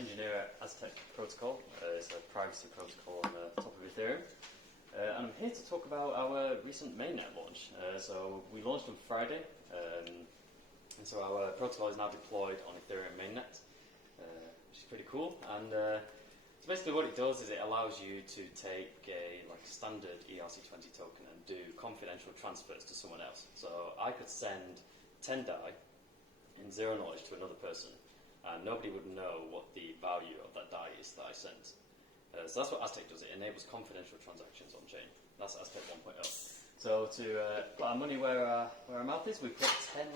engineer at Aztec protocol. It's a privacy protocol on the top of Ethereum. And I'm here to talk about our recent mainnet launch. So we launched on Friday, and so our protocol is now deployed on Ethereum mainnet, which is pretty cool. And so basically what it does is it allows you to take a standard ERC20 token and do confidential transfers to someone else. So I could send 10 DAI in zero knowledge to another person, and nobody would know what the value of that DAI is that I sent. So that's what Aztec does. It enables confidential transactions on chain. That's Aztec 1.0. So to put our money where our mouth is, we put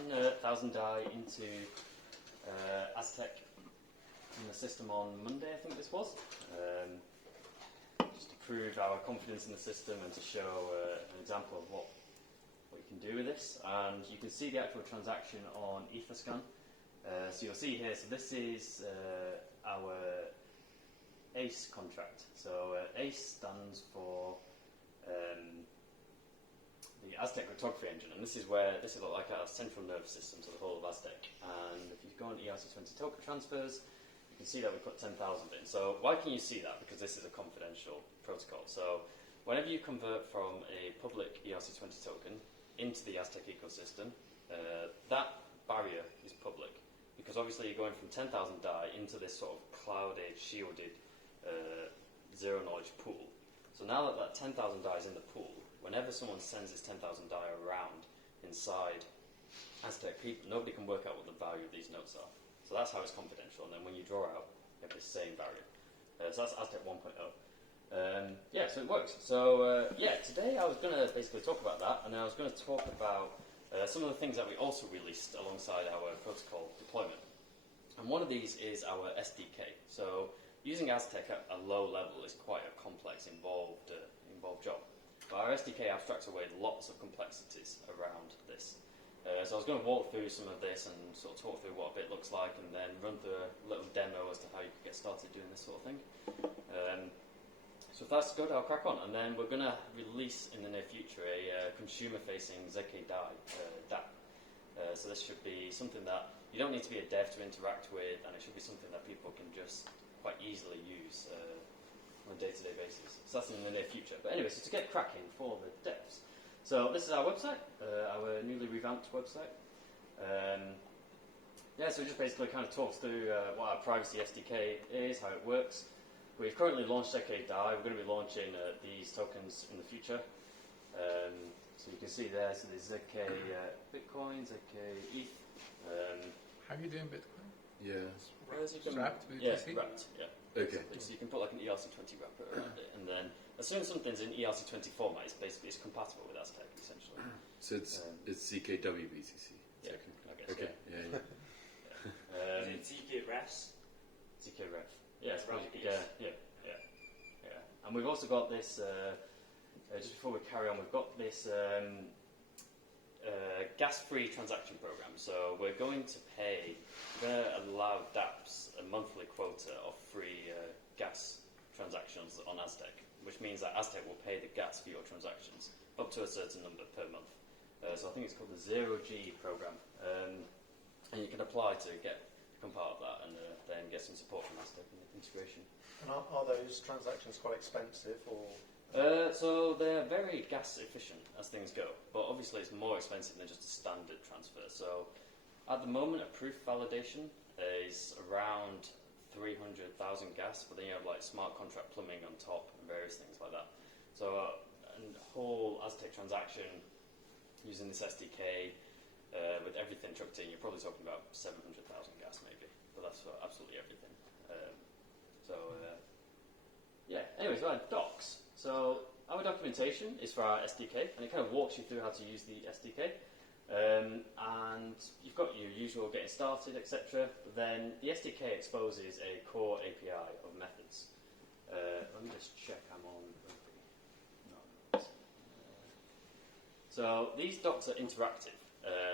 10,000 DAI into Aztec in the system on Monday, I think this was, just to prove our confidence in the system and to show an example of what you can do with this. And you can see the actual transaction on Etherscan. So you'll see here, so this is our ACE contract. So ACE stands for the Aztec cryptography engine, and this is like our central nervous system to the whole of Aztec. And if you go on ERC20 token transfers, you can see that we put 10,000 in. So why can you see that? Because this is a confidential protocol. So whenever you convert from a public ERC20 token into the Aztec ecosystem, that barrier is public. Because obviously you're going from 10,000 DAI into this sort of clouded, shielded, zero knowledge pool. So now that 10,000 DAI is in the pool, whenever someone sends this 10,000 DAI around inside Aztec, nobody can work out what the value of these notes are. So that's how it's confidential. And then when you draw out, you have the same barrier. So that's Aztec 1.0. Yeah, so it works. So today I was going to basically talk about that, and then I was going to talk about some of the things that we also released alongside our protocol deployment. And one of these is our SDK. So using Aztec at a low level is quite a complex, involved job. But our SDK abstracts away lots of complexities around this. So I was going to walk through some of this and sort of talk through what a bit looks like, and then run through a little demo as to how you can get started doing this sort of thing. So if that's good, I'll crack on. And then we're going to release in the near future a consumer-facing ZK-DAI DApp. So this should be something that you don't need to be a dev to interact with, and it should be something that people can just quite easily use on a day-to-day basis. So that's in the near future. But anyway, so to get cracking for the devs. So this is our website, our newly revamped website. So it just basically kind of talks through what our privacy SDK is, how it works. We've currently launched ZK-DAI. We're going to be launching these tokens in the future. So you can see there, so there's ZK Bitcoin, ZK ETH. How are you doing Bitcoin? Yeah. Wrapped with wrapped, yeah. Okay. So you can put like an ERC20 wrapper around it, and then as soon as something's in ERC20 format, it's compatible with Aztec essentially. So it's ZKWBTC. Yeah, I guess. Okay. Yeah. Is it ZK-REFs? ZK-REF. Yeah. And we've also got this. Just before we carry on, we've got this gas-free transaction program. So we're going to allow dApps a monthly quota of free gas transactions on Aztec, which means that Aztec will pay the gas for your transactions up to a certain number per month. So I think it's called the 0G program, and you can apply to become part of that, and then get some support from Aztec in the integration. And are those transactions quite expensive, or? So they're very gas efficient as things go, but obviously it's more expensive than just a standard transfer. So at the moment, a proof validation is around 300,000 gas, but then you have like smart contract plumbing on top and various things like that. So a whole Aztec transaction using this SDK with everything chucked in, you're probably talking about 700,000 gas maybe, but that's for absolutely everything. Anyways, we have docs. So our documentation is for our SDK, and it kind of walks you through how to use the SDK. And you've got your usual getting started, etc. But then the SDK exposes a core API of methods. Let me just check I'm on. So these docs are interactive,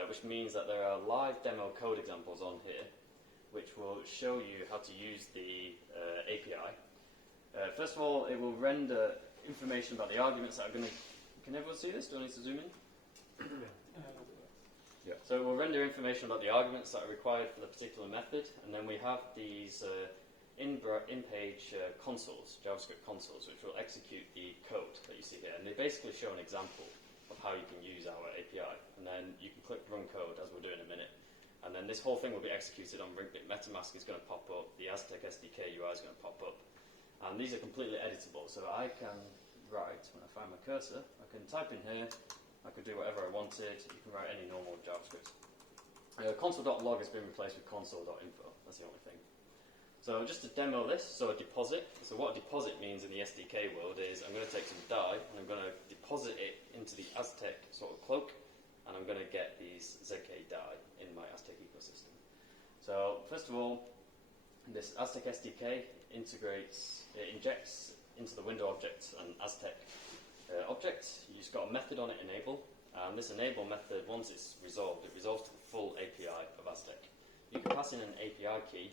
which means that there are live demo code examples on here, which will show you how to use the API. First of all, it will render information about the arguments that are going to... Can everyone see this? Do I need to zoom in? Yeah. So it will render information about the arguments that are required for the particular method, and then we have these in-page consoles, JavaScript consoles, which will execute the code that you see here. And they basically show an example of how you can use our API. And then you can click run code, as we'll do in a minute. And then this whole thing will be executed on Rinkbit. MetaMask is going to pop up. The Aztec SDK UI is going to pop up. And these are completely editable. So I can write, when I find my cursor, I can type in here. I could do whatever I wanted. You can write any normal JavaScript. Console.log has been replaced with console.info. That's the only thing. So just to demo this, so a deposit. So what a deposit means in the SDK world is I'm going to take some Dai and I'm going to deposit it into the Aztec sort of cloak, and I'm going to get these ZK Dai in my Aztec ecosystem. So first of all, this Aztec SDK injects into the window object an Aztec object. You've just got a method on it, enable, and this enable method, once it's resolved, it resolves to the full API of Aztec. You can pass in an API key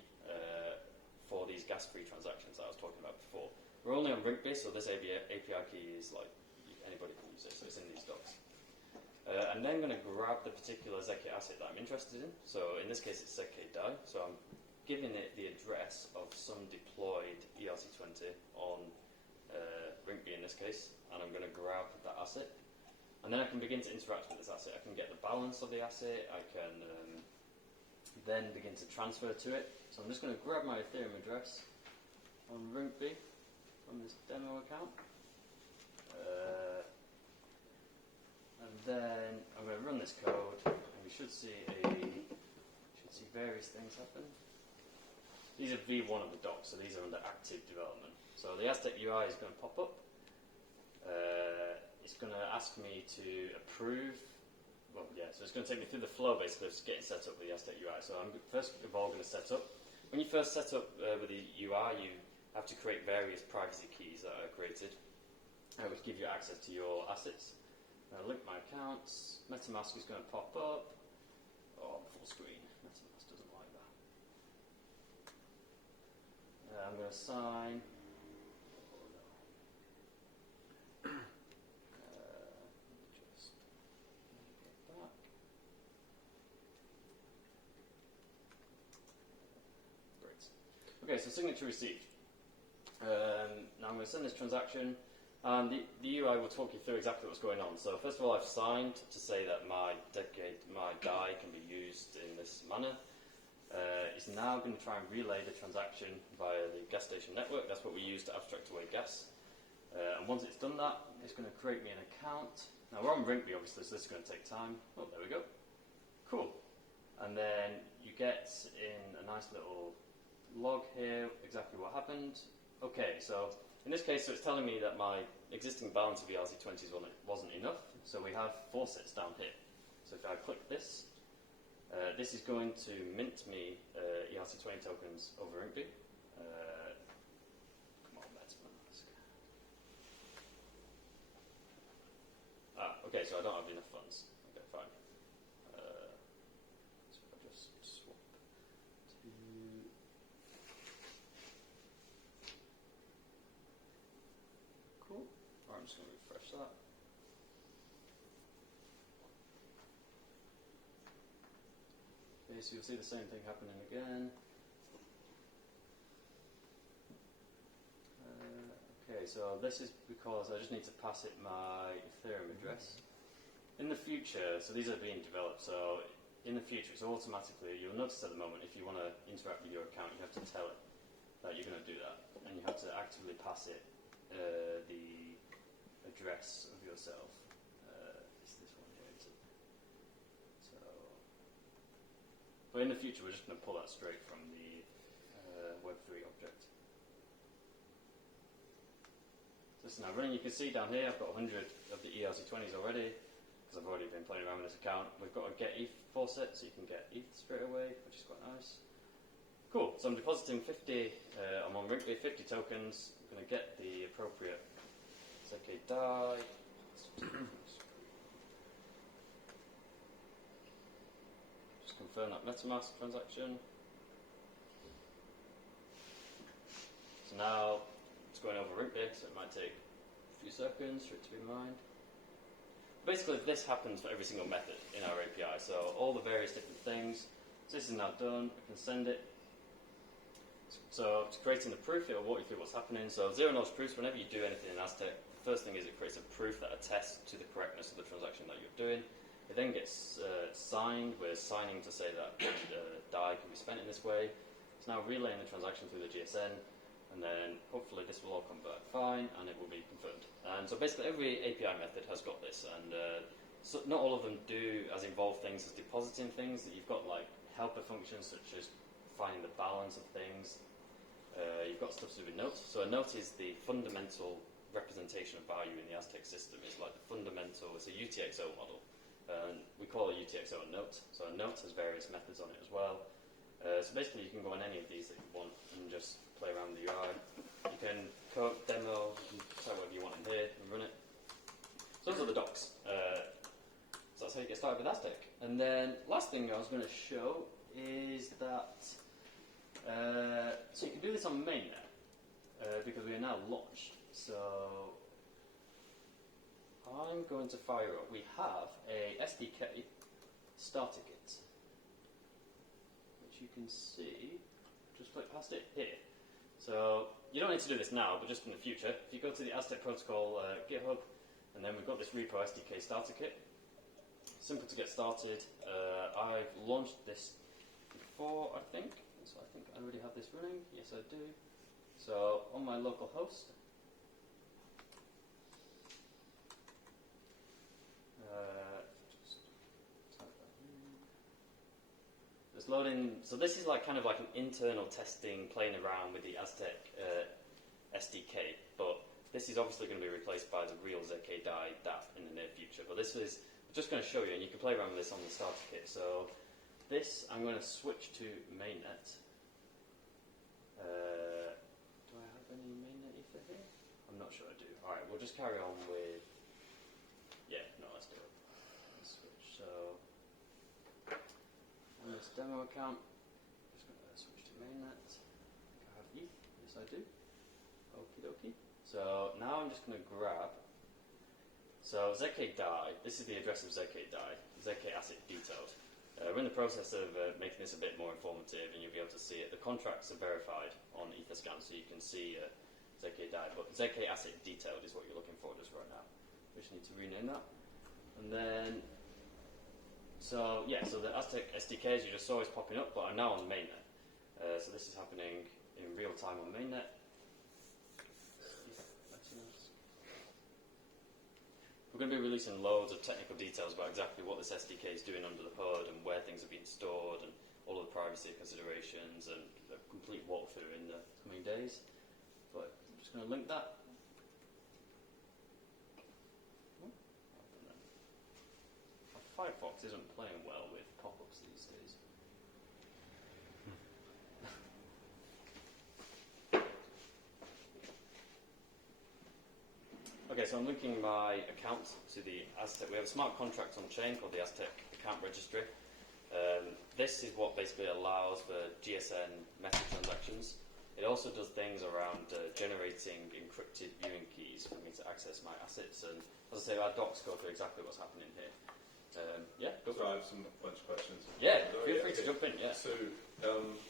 for these gas-free transactions that I was talking about before. We're only on Rinkbit, so this API key is like anybody can use it, so it's in these docs. I'm then going to grab the particular ZK asset that I'm interested in. So in this case, it's ZK Dai. So I'm giving it the address of some deployed ERC20 on Rinkbit in this case, and I'm going to grab that asset. And then I can begin to interact with this asset. I can get the balance of the asset. I can then begin to transfer to it. So I'm just going to grab my Ethereum address on Rinkbit from this demo account. And then I'm going to run this code, and we should see various things happen. These are V1 of the docs, so these are under active development. So the Aztec UI is going to pop up. It's going to ask me to approve. So it's going to take me through the flow basically of getting set up with the Aztec UI. So I'm first of all going to set up. When you first set up with the UI, you have to create various privacy keys that are created, which give you access to your assets. Link my accounts. MetaMask is going to pop up. Oh, full screen. MetaMask doesn't like that. I'm going to sign. Okay, so signature received. Now I'm going to send this transaction, and the UI will talk you through exactly what's going on. So first of all, I've signed to say that my Dai can be used in this manner. It's now going to try and relay the transaction via the gas station network. That's what we use to abstract away gas. And once it's done that, it's going to create me an account. Now we're on Rinkbit, obviously, so this is going to take time. Oh, there we go. Cool. And then you get in a nice little log here exactly what happened. Okay, so in this case, so it's telling me that my existing balance of ERC20s wasn't enough, so we have 4 sets down here. So if I click this, this is going to mint me ERC20 tokens over Rinkbit. Come on, MetaMask. Okay, so I don't have enough funds. Okay, fine. So if I just swap to... Cool. I'm just going to refresh that. Okay, so you'll see the same thing happening again. Okay, so this is because I just need to pass it my Ethereum address. In the future, so these are being developed, so in the future it's automatically, you'll notice at the moment, if you want to interact with your account, you have to tell it that you're going to do that, and you have to actively pass it the address of yourself. It's this one here, isn't it? So, but in the future we're just going to pull that straight from the Web3 object. So this is now running. You can see down here I've got 100 of the ERC20s already, because I've already been playing around with this account. We've got a get ETH faucet, so you can get ETH straight away, which is quite nice. Cool, so I'm depositing 50, I'm on Rinkbit, 50 tokens. I'm going to get the appropriate ZK Dai. Just confirm that MetaMask transaction. So now it's going over Rinkbit, so it might take a few seconds for it to be mined. Basically, this happens for every single method in our API, so all the various different things. So this is now done, I can send it. So to creating the proof, it'll walk you through what's happening. So zero-knowledge proofs, whenever you do anything in Aztec, the first thing is it creates a proof that attests to the correctness of the transaction that you're doing. It then gets signed. We're signing to say that DAI can be spent in this way. It's now relaying the transaction through the GSN, and then hopefully this will all convert fine, and it will be confirmed. And so basically every API method has got this, and so not all of them do as involved things as depositing things. That you've got like helper functions such as finding the balance of things. You've got stuff to do with notes. So a note is the fundamental representation of value in the Aztec system. It's like the fundamental, it's a UTXO model. We call a UTXO a note. So a note has various methods on it as well. So basically you can go on any of these that you want and just play around with the UI. You can code, demo, you can decide whatever you want in here and run it. So those are the docs. So that's how you get started with Aztec. And then last thing I was going to show is that so you can do this on mainnet because we are now launched. So I'm going to fire up. We have a SDK starter kit, which you can see. Just click past it here. So you don't need to do this now, but just in the future. If you go to the Aztec protocol GitHub, and then we've got this repo SDK starter kit. Simple to get started. I've launched this before, I think. So I think I already have this running. Yes, I do. So on my local host. It's loading. So this is like kind of like an internal testing, playing around with the Aztec SDK, but this is obviously going to be replaced by the real ZK DAI DApp in the near future. But this is just going to show you, and you can play around with this on the starter kit. So this, I'm going to switch to mainnet. Do I have any mainnet ether here? I'm not sure I do. Alright, we'll just carry on with... Yeah, no, let's do it. Let's switch. So, on this demo account, I'm just going to switch to mainnet. I have ETH. Yes, I do. Okie dokie. So, now I'm just going to grab... So, ZK DAI, this is the address of ZK DAI, ZK asset detailed. We're in the process of making this a bit more informative, and you'll be able to see it. The contracts are verified on Etherscan, so you can see ZK DAI, but ZK asset detailed is what you're looking for just right now. We just need to rename that. And then, so yeah, so the Aztec SDKs you just saw is popping up, but are now on mainnet. So this is happening in real time on mainnet. We're going to be releasing loads of technical details about exactly what this SDK is doing under the hood and where things are being stored and all of the privacy considerations and a complete walkthrough in the coming days. But I'm just going to link that. Firefox isn't playing well with pop-ups these days. Okay, so I'm linking my account to the Aztec. We have a smart contract on chain called the Aztec account registry. This is what basically allows for GSN method transactions. It also does things around generating encrypted viewing keys for me to access my assets. And as I say, our docs go through exactly what's happening here. Yeah, go for I it. have a bunch of questions. Yeah, feel free to jump in. Yeah. So,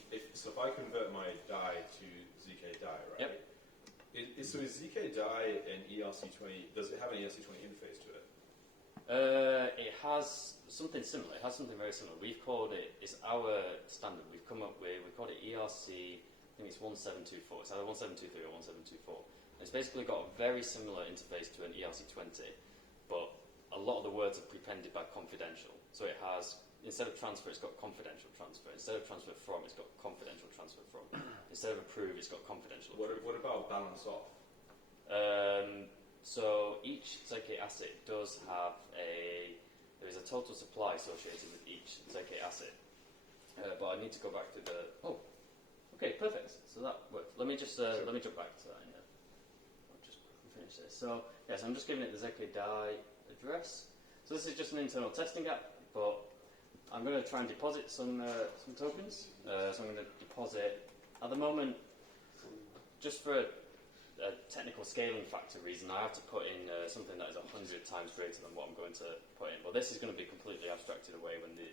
if I convert my DAI to ZK DAI, right? Yep. So is ZK DAI and ERC20? Does it have an ERC20 interface to it? It has something similar. It has something very similar. We've called it. It's our standard. We've come up with. We called it ERC. I think it's 1724. It's either 1723 or 1724. It's basically got a very similar interface to an ERC20, but a lot of the words are prepended by confidential. So it has, instead of transfer, it's got confidential transfer. Instead of transfer from, it's got confidential transfer from. Instead of approve, it's got confidential approve. What about balance off? So each ZK asset does have there is a total supply associated with each ZK asset. But I need to go back to the, okay, perfect. So that worked. Let me just, let me jump back to that in there. I'll just finish this. So, yes, I'm just giving it the ZK DAI address. So this is just an internal testing app, but I'm going to try and deposit some tokens. So I'm going to deposit, at the moment, just for a technical scaling factor reason, I have to put in something that is 100 times greater than what I'm going to put in. But this is going to be completely abstracted away when the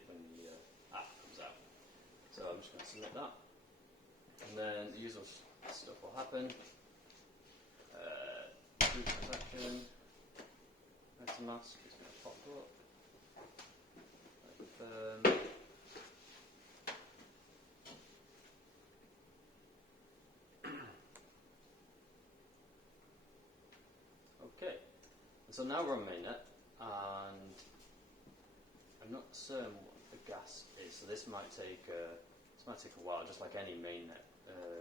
app comes out. So I'm just going to submit that. And then the usual stuff will happen. Do transaction. MetaMask is going to pop up. Okay. So now we're on mainnet, and I'm not certain what the gas is. So this might take a while, just like any mainnet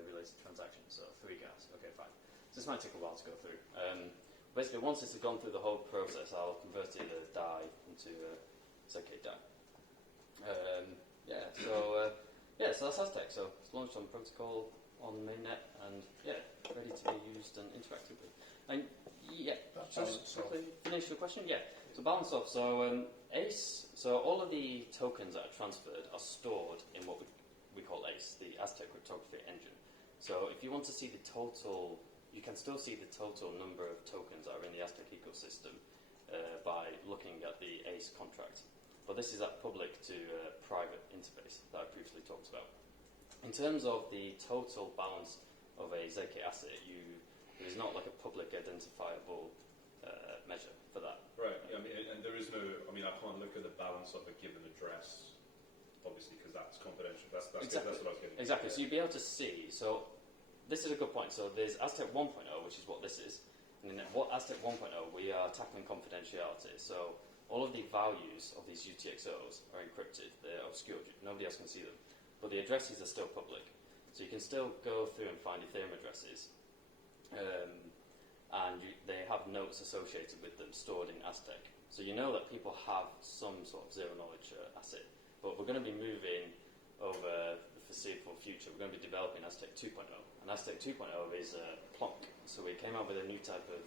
related transaction. So 3 gas. Okay, fine. So this might take a while to go through. Basically, once this has gone through the whole process, I'll convert either DAI into ZK DAI. So that's Aztec. So it's launched on protocol on mainnet, and ready to be used and interacted with. And just quickly finish the question. Yeah. So balance off. So ACE. So all of the tokens that are transferred are stored in what we call ACE, the Aztec cryptography engine. So if you want to see the total, you can still see the total number of tokens that are in the Aztec ecosystem by looking at the ACE contract. But this is that public to private interface that I previously talked about. In terms of the total balance of a ZK asset, there is not like a public identifiable measure for that. Right. I mean, and there is no. I mean, I can't look at the balance of a given address, obviously, because that's confidential. That's exactly. That's what I was getting. Exactly. So you'd be able to see. So this is a good point. So there's Aztec 1.0, which is what this is, and then what Aztec 1.0, we are tackling confidentiality. So all of the values of these UTXOs are encrypted. They're obscured. Nobody else can see them. But the addresses are still public. So you can still go through and find Ethereum addresses. And they have notes associated with them stored in Aztec. So you know that people have some sort of zero-knowledge asset. But we're going to be moving over the foreseeable future. We're going to be developing Aztec 2.0. And Aztec 2.0 is Plonk. So we came up with a new type of,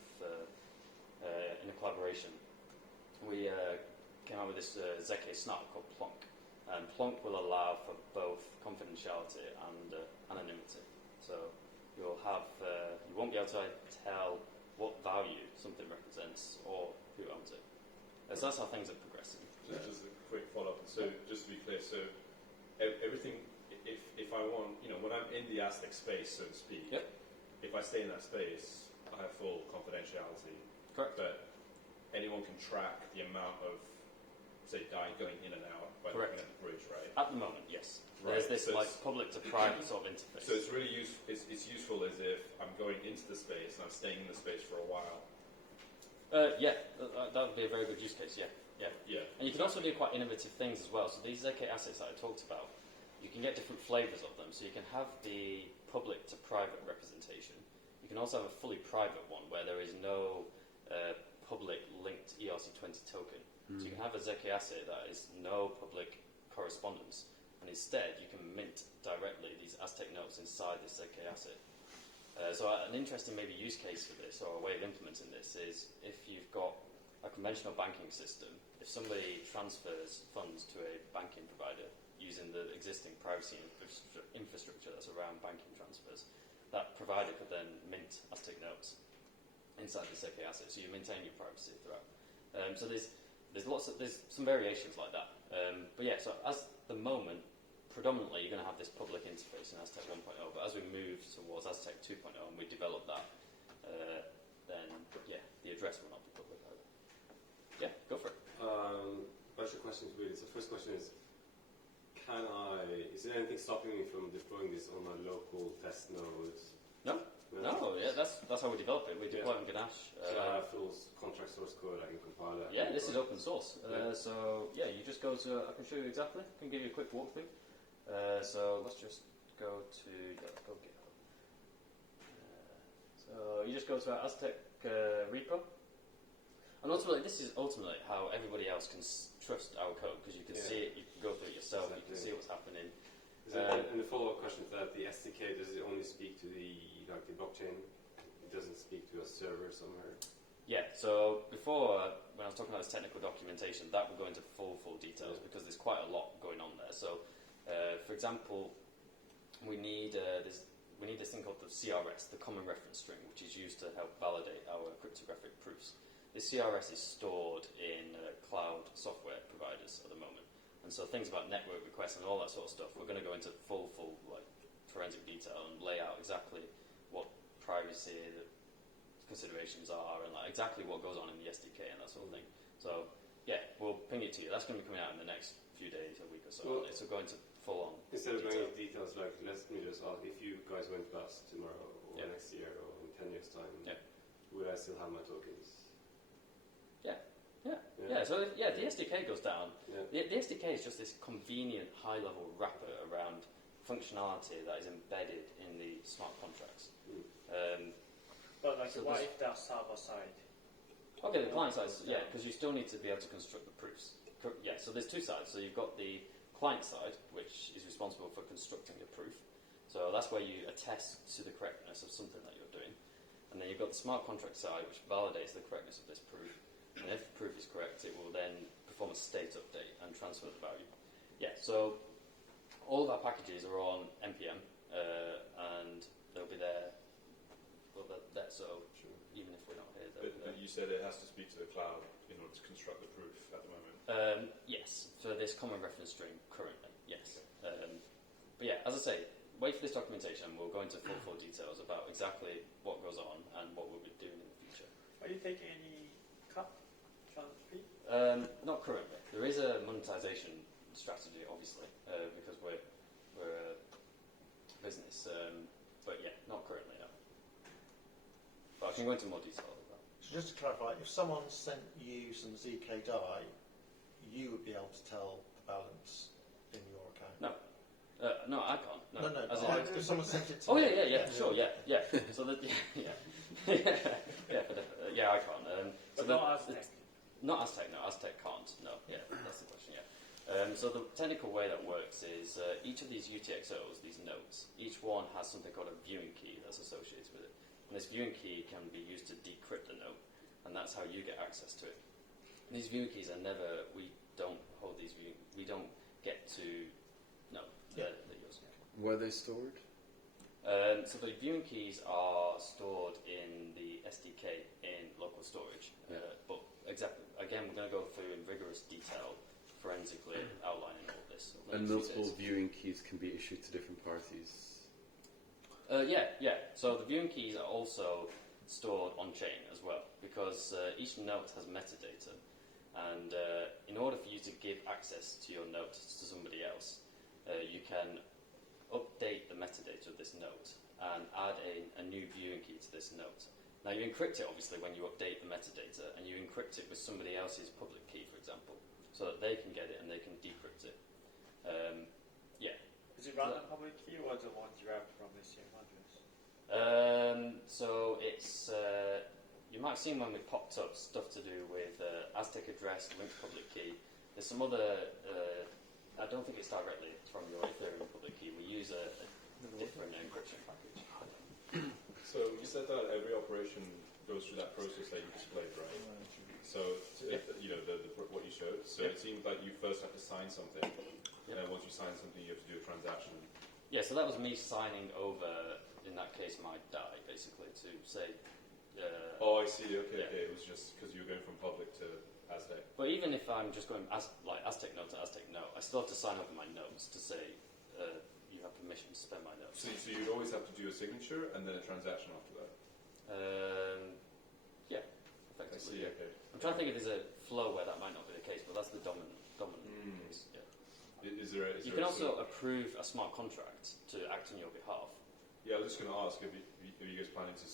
in a collaboration, we came out with this ZK-snark called Plonk. And Plonk will allow for both confidentiality and anonymity. So you'll have, you won't be able to tell what value something represents or who owns it. So that's how things are progressing. Just a quick follow-up. So just to be clear, so everything, if I want, when I'm in the Aztec space, so to speak, yep. If I stay in that space, I have full confidentiality. Correct. But anyone can track the amount of, say, DAI going in and out by looking at the bridge, right? At the moment, yes. Right. There's this public to private sort of interface. So it's really it's useful as if I'm going into the space and I'm staying in the space for a while. That would be a very good use case, yeah. And you can also do quite innovative things as well. So these ZK assets that I talked about, you can get different flavors of them. So you can have the public to private representation. You can also have a fully private one where there is no public linked ERC20 token. So you can have a ZK asset that is no public correspondence, and instead you can mint directly these Aztec notes inside this ZK asset. So an interesting maybe use case for this, or a way of implementing this, is if you've got a conventional banking system, if somebody transfers funds to a banking provider using the existing privacy infrastructure that's around banking transfers, that provider could then mint Aztec notes inside the ZK asset, so you maintain your privacy throughout. So there's some variations like that. But yeah, so as the moment, predominantly you're going to have this public interface in Aztec 1.0, but as we move towards Aztec 2.0 and we develop that, then the address will not be public either. Yeah, go for it. Bunch of questions really. So first question is there anything stopping me from deploying this on my local test nodes? No, that's how we develop it. We deploy on Ganache. So I have full contract source code, I can compile that. Yeah, this is open source. So you just go to, I can show you exactly, I can give you a quick walkthrough. So let's just go to GitHub. So you just go to our Aztec repo. And ultimately, this is how everybody else can trust our code, because you can see it, you can go through it yourself, you can see what's happening. And the follow-up question to that, the SDK, does it only speak to the blockchain? It doesn't speak to a server somewhere? Yeah, so before, when I was talking about this technical documentation, that would go into full details, because there's quite a lot going on there. So, for example, we need this thing called the CRS, the Common Reference String, which is used to help validate our cryptographic proofs. This CRS is stored in cloud software providers at the moment. And so things about network requests and all that sort of stuff, we're going to go into full forensic detail and lay out exactly what privacy considerations are and like exactly what goes on in the SDK and that sort of thing. So yeah, we'll ping it to you. That's going to be coming out in the next few days, a week or so. Well, so going to full on. Instead of going into details, like let me just ask, if you guys went bust tomorrow or next year or in 10 years time, would I still have my tokens? Yeah. So the SDK goes down. Yeah. The SDK is just this convenient high-level wrapper around functionality that is embedded in the smart contracts. But like, so what if that's server side? Okay, the client side, because you still need to be able to construct the proofs. Yeah, so there's two sides. So you've got the client side, which is responsible for constructing the proof. So that's where you attest to the correctness of something that you're doing. And then you've got the smart contract side, which validates the correctness of this proof. And if the proof is correct, it will then perform a state update and transfer the value. Yeah, so all of our packages are on NPM, and they'll be there. Well, so even if we're not here, they'll be there. But you said it has to speak to the cloud in order to construct the proof at the moment. Yes, so this common reference string currently, yes. But yeah, as I say, wait for this documentation. We'll go into full details about exactly what goes on and what we'll be doing in the future. Are you taking any cut transfer fee? Not currently. There is a monetization strategy, obviously, because we're a business. But yeah, not currently, no. But I can go into more detail of that. So just to clarify, if someone sent you some ZK DAI, you would be able to tell the balance in your account? No. No, I can't. No. If someone sent it to Oh, yeah, sure, yeah. So that, yeah, I can't. But not Aztec. Not Aztec, no. Aztec can't, no. Yeah, that's the question, yeah. So the technical way that works is each of these UTXOs, these nodes, each one has something called a viewing key that's associated with it. And this viewing key can be used to decrypt the node, and that's how you get access to it. And these viewing keys are never, we don't hold these viewing, we don't get to, no, they're yours. Where are they stored? So the viewing keys are stored in the SDK in local storage. But exactly, again, we're going to go through in rigorous detail, forensically outlining all of this. And multiple viewing keys can be issued to different parties. Yeah. So the viewing keys are also stored on chain as well, because each note has metadata, and in order for you to give access to your note to somebody else, you can update the metadata of this note and add a new viewing key to this note. Now you encrypt it obviously when you update the metadata, and you encrypt it with somebody else's public key, for example, so that they can get it and they can decrypt it. Is it random public key or the one derived from the same address? So it's you might have seen when we popped up stuff to do with Aztec address, linked public key. There's some other. I don't think it's directly from your Ethereum public key. We use a different encryption package. So you said that every operation goes through that process that you displayed, right? So what you showed. So it seems like you first have to sign something, and then once you sign something, you have to do a transaction. Yeah. So that was me signing over, in that case, my DAI, basically, to say. I see. Okay. It was just because you were going from public to Aztec. But even if I'm just going Aztec note to Aztec note, I still have to sign over my notes to say you have permission to spend my notes. So you'd always have to do a signature and then a transaction after that. Yeah, effectively. I see. Okay. I'm trying to think if there's a flow where that might not be the case, but that's the dominant case. Yeah. You can also approve a smart contract to act on your behalf. Yeah, I was just going to ask, are you guys planning to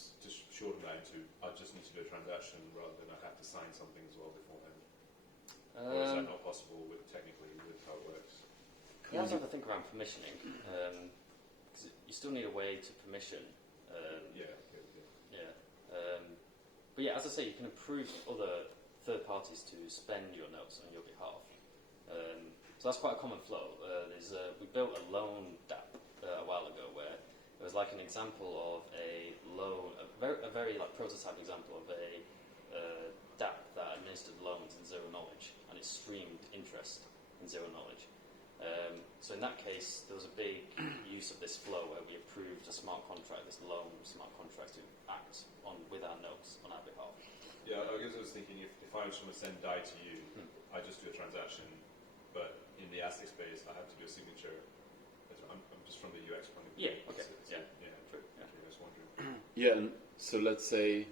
shorten that into, I just need to do a transaction rather than I have to sign something as well beforehand? Or is that not possible technically with how it works? You also have to think around permissioning, because you still need a way to permission. But yeah, as I say, you can approve other third parties to spend your notes on your behalf. So that's quite a common flow. We built a loan DApp a while ago where it was like an example of a loan, a very like prototype example of a DApp that administered loans in zero knowledge, and it streamed interest in zero knowledge. So in that case, there was a big use of this flow where we approved a smart contract, this loan smart contract, to act on with our notes on our behalf. Yeah, I guess I was thinking if I was trying to send DAI to you, I just do a transaction, but in the Aztec space, I have to do a signature. I'm just from the UX point of view. Yeah, okay. Yeah, and so let's say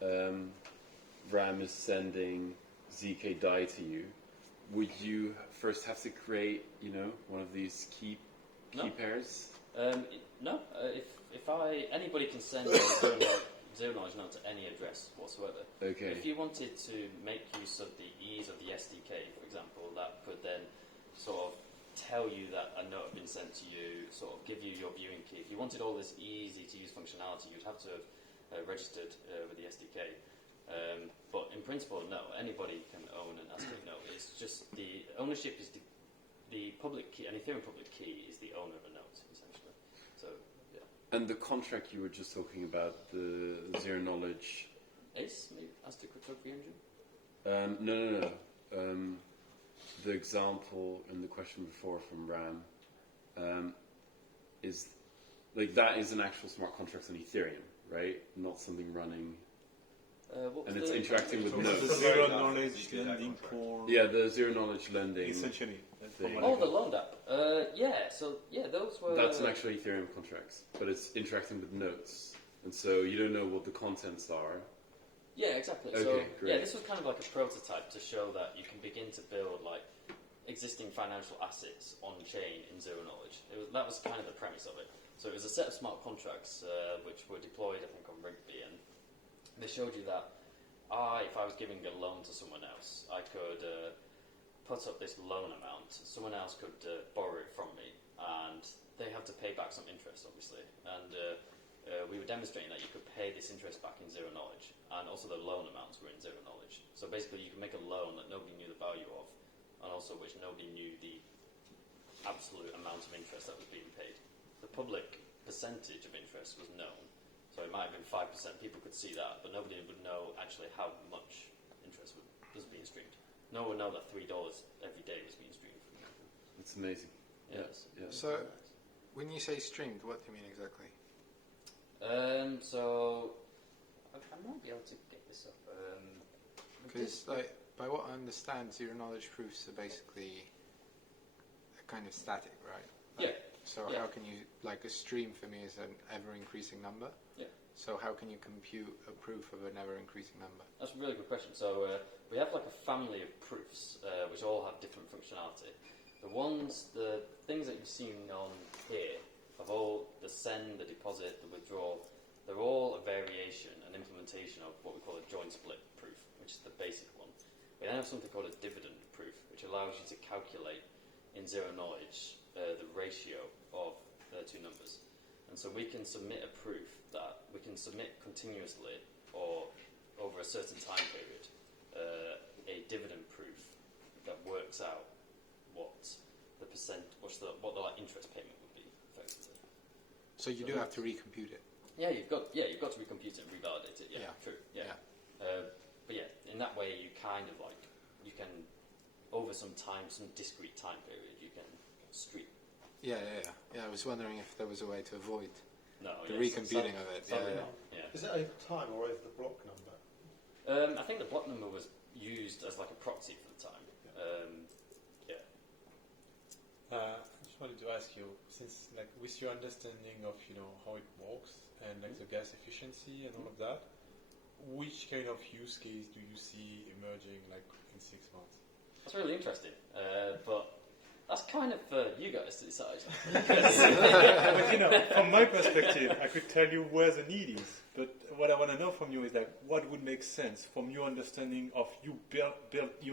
RAM is sending ZK die to you. Would you first have to create, one of these key pairs? No. If anybody can send zero knowledge node to any address whatsoever. Okay. If you wanted to make use of the ease of the SDK, for example, that could then sort of tell you that a note had been sent to you, sort of give you your viewing key. If you wanted all this easy-to-use functionality, you'd have to have registered with the SDK. But in principle, no, anybody can own an Aztec node. It's just the ownership is the public key, an Ethereum public key is the owner of a node, essentially. So, yeah. And the contract you were just talking about, the zero knowledge... ACE, maybe? Aztec Cryptography Engine? No. The example in the question before from RAM is... that is an actual smart contract on Ethereum, right? Not something running... and it's interacting with nodes. The zero knowledge lending for... Yeah, the zero knowledge lending... Essentially. Thing. Oh, the loan app. Those were... That's an actual Ethereum contract, but it's interacting with nodes. And so you don't know what the contents are. Yeah, exactly. Okay, so, great. yeah, this was kind of like a prototype to show that you can begin to build existing financial assets on chain in zero knowledge. That was kind of the premise of it. So it was a set of smart contracts which were deployed, I think, on Rigby, and they showed you that if I was giving a loan to someone else, I could put up this loan amount. Someone else could borrow it from me, and they have to pay back some interest, obviously. And we were demonstrating that you could pay this interest back in zero knowledge, and also the loan amounts were in zero knowledge. So basically, you can make a loan that nobody knew the value of, and also which nobody knew the absolute amount of interest that was being paid. The public percentage of interest was known. So it might have been 5%, people could see that, but nobody would know actually how much interest was being streamed. No one would know that $3 every day was being streamed, for example. It's amazing. Yes. Yeah. So, when you say streamed, what do you mean exactly? So, I might be able to get this up. Because, by what I understand, zero knowledge proofs are basically kind of static, right? Yeah. So how can you, a stream for me is an ever-increasing number. Yeah. So how can you compute a proof of an ever-increasing number? That's a really good question. So we have a family of proofs which all have different functionality. The things that you've seen on here of all the send, the deposit, the withdrawal, they're all a variation, an implementation of what we call a joint split proof, which is the basic one. We then have something called a dividend proof, which allows you to calculate in zero knowledge the ratio of the two numbers. And so we can submit a proof that we can submit continuously or over a certain time period a dividend proof that works out what the interest payment would be effectively. So you do have to recompute it. Yeah, you've got to recompute it and revalidate it. Yeah, true. Yeah. But yeah, in that way you kind of you can over some discrete time period you can stream. Yeah. I was wondering if there was a way to avoid the yes, recomputing of it. Yeah. Is it over time or over the block number? I think the block number was used as a proxy for the time. I just wanted to ask you, since with your understanding of how it works and the gas efficiency and all of that, which kind of use case do you see emerging in 6 months? That's really interesting, but that's kind of for you guys to decide. But from my perspective, I could tell you where the need is. But what I want to know from you is what would make sense from your understanding of you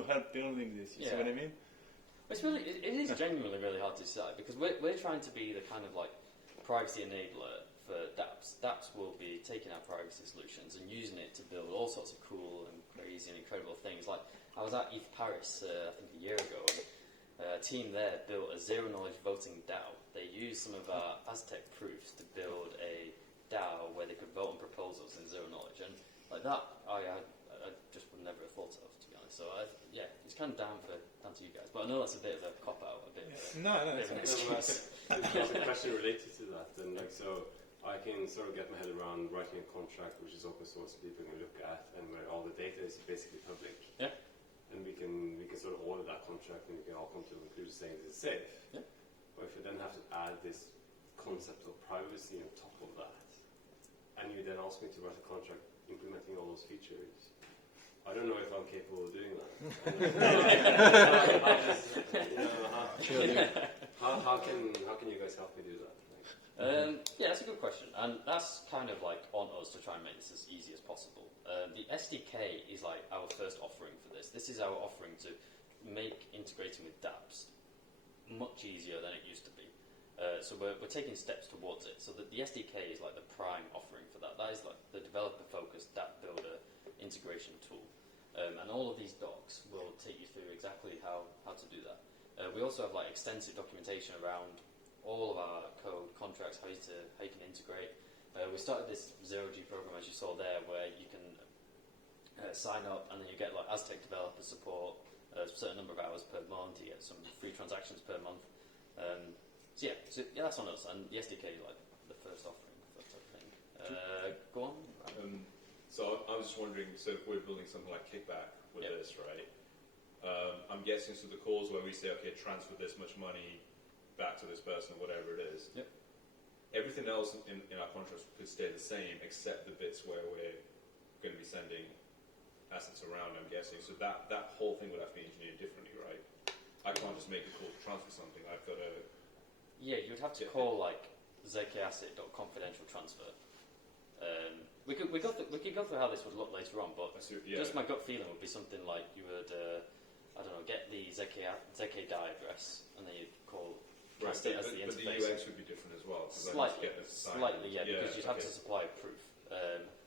help building this. You see what I mean? It is genuinely really hard to decide because we're trying to be the kind of privacy enabler for dApps. dApps will be taking our privacy solutions and using it to build all sorts of cool and crazy and incredible things. I was at ETH Paris, I think a year ago, and a team there built a zero-knowledge voting DAO. They used some of our Aztec proofs to build a DAO where they could vote on proposals in zero knowledge. And that, I just would never have thought of, to be honest. So, it's kind of down to you guys. But I know that's a bit of a cop-out, a bit of an excuse. There's a question related to that. And so I can sort of get my head around writing a contract which is open source people can look at and where all the data is basically public. Yeah. And we can sort of order that contract and we can all come to a conclusion saying it's safe. Yeah. But if you then have to add this concept of privacy on top of that, and you then ask me to write a contract implementing all those features, I don't know if I'm capable of doing that. How can you guys help me do that? Yeah, that's a good question, and that's kind of like on us to try and make this as easy as possible. The SDK is like our first offering for this. This is our offering to make integrating with dApps much easier than it used to be. So we're taking steps towards it. So the SDK is like the prime offering for that. That is like the developer-focused dApp builder integration tool. And all of these docs will take you through exactly how to do that. We also have like extensive documentation around all of our code, contracts, how you can integrate. We started this zero-G program, as you saw there, where you can sign up and then you get like Aztec developer support, a certain number of hours per month, you get some free transactions per month. So that's on us, and the SDK is like the first offering for that thing. Go on. So I was just wondering, so if we're building something like Kickback with this, right? I'm guessing so the calls where we say, okay, transfer this much money back to this person or whatever it is. Yep. Everything else in our contracts could stay the same except the bits where we're going to be sending assets around, I'm guessing. So that whole thing would have to be engineered differently, right? I can't just make a call to transfer something. I've got to... Yeah, you would have to call like ZK-asset.confidential transfer. We could go through how this would look later on, but just my gut feeling would be something like you would, I don't know, get the ZK DAI address, and then you'd call cast it as the interface. But the UX would be different as well. Slightly, yeah, because you'd have to supply proof.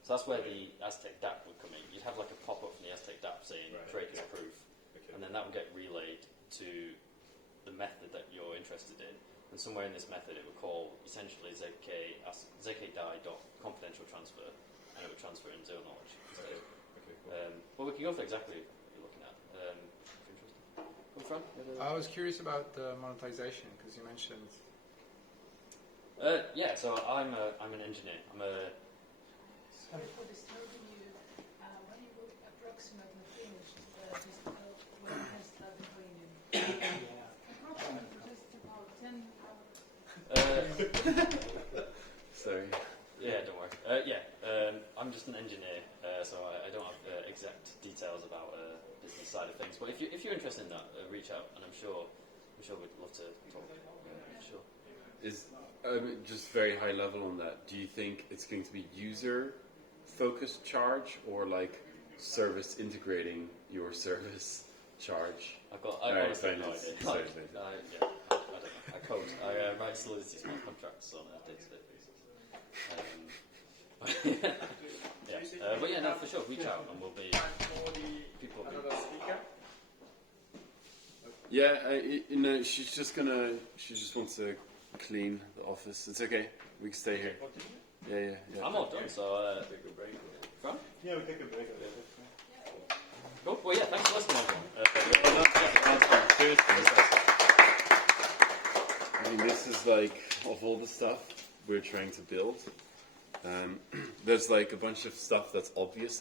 So that's where the Aztec dApp would come in. You'd have like a pop-up from the Aztec dApp saying create this proof, and then that would get relayed to the method that you're interested in. And somewhere in this method, it would call essentially ZK-DAI.confidential transfer, and it would transfer in zero knowledge instead. Okay, cool. But we can go for exactly what you're looking at. If you're interested. Go from? I was curious about the monetization because you mentioned. Yeah, so I'm an engineer. Sorry for disturbing you. When you will approximate the finish, this code, when has that been approximately just about 10 hours. Sorry. Yeah, don't worry. I'm just an engineer, so I don't have exact details about business side of things. But if you're interested in that, reach out, and I'm sure we'd love to talk. Sure. Is just very high level on that. Do you think it's going to be user-focused charge or like service integrating your service charge? I honestly no idea. Sorry. I don't know. I code. I write Solidity smart contracts on a day-to-day basis. But yeah, no, for sure. Reach out and we'll be. People will be. Yeah, she just wants to clean the office. It's okay. We can stay here. Yeah. I'm all done, so Take a break. from? Yeah, we take a break. Cool. Well, yeah, thanks for listening, I mean, this is like, of all the stuff we're trying to build, there's like a bunch of stuff that's obvious